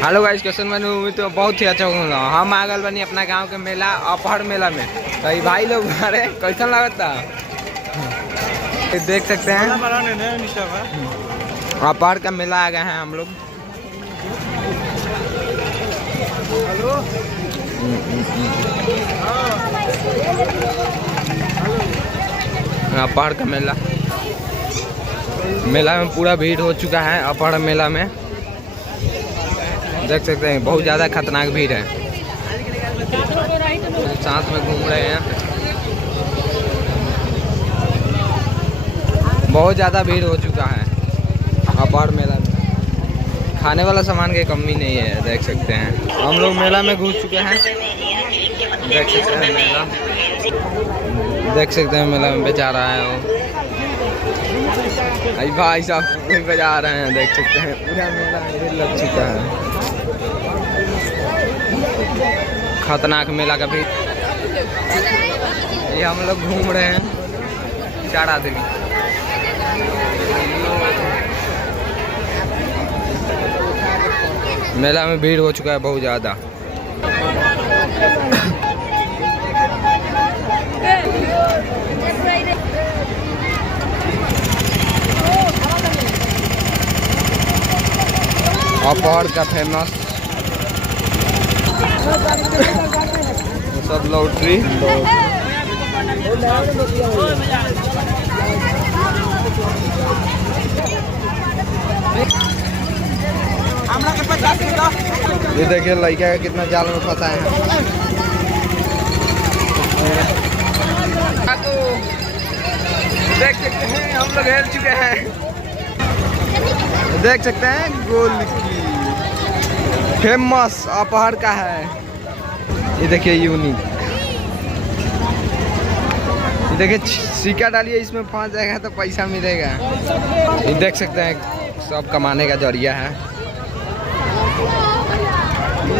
Hello guys, question मैंने तो बहुत ही अच्छा घूम हम आ गए बनी अपना गांव के मेला अपहर मेला में। तो भाई लोग अरे कैसा लगता देख सकते हैं अपहर का मेला आ गए हैं हम लोग। अपहर का मेला में पूरा भीड़ हो चुका है। अपहर मेला में देख सकते हैं बहुत ज़्यादा खतरनाक भीड़ है। साथ में घूम रहे हैं, बहुत ज़्यादा भीड़ हो चुका है अपहर मेला में। खाने वाला सामान की कमी नहीं है, देख सकते हैं। हम लोग मेला में घुस चुके हैं, देख सकते हैं मेला, देख सकते हैं मेला में बेचा रहा है वो भाई साहब बजा रहे हैं, देख सकते हैं पूरा मेला लग चुका है। खतरनाक मेला का भी ये हम लोग घूम रहे हैं 4 आदमी। मेला में भीड़ हो चुका है बहुत ज़्यादा। अपहर का फेमस सब लॉटरी ये देखिए लड़का का कितना जाल में फंसा है। तो देख सकते हैं हम लोग हेल चुके हैं, देख सकते हैं गोल की फेमस अपहर का है। ये देखिए यूनिक, ये देखिए सिक्का डालिए इसमें फंस जाएगा तो पैसा मिलेगा। ये देख सकते हैं सब कमाने का जरिया है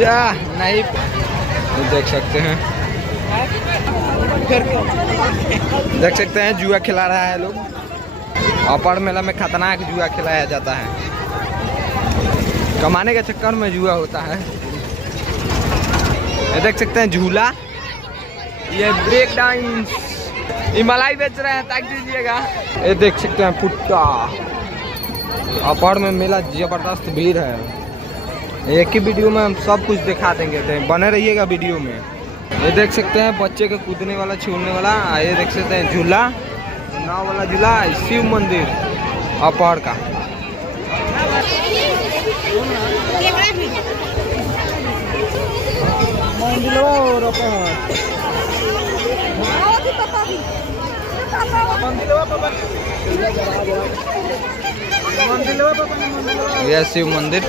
या नहीं। ये देख सकते हैं, देख सकते हैं जुआ खिला रहा है लोग। अपहर मेला में खतरनाक जुआ खिलाया जाता है, कमाने के चक्कर में जुआ होता है। ये देख सकते हैं झूला, ये ब्रेक डांस, ये मलाई बेच रहे हैं, ताकि दीजिएगा। ये देख सकते हैं पुट्टा। अपहर में मेला जबरदस्त भीड़ है। एक ही वीडियो में हम सब कुछ दिखा देंगे, तो बने रहिएगा वीडियो में। ये देख सकते हैं बच्चे के कूदने वाला, छूने वाला। ये देख सकते हैं झूला, नाव वाला झूला, शिव मंदिर अपहर का। यह शिव मंदिर।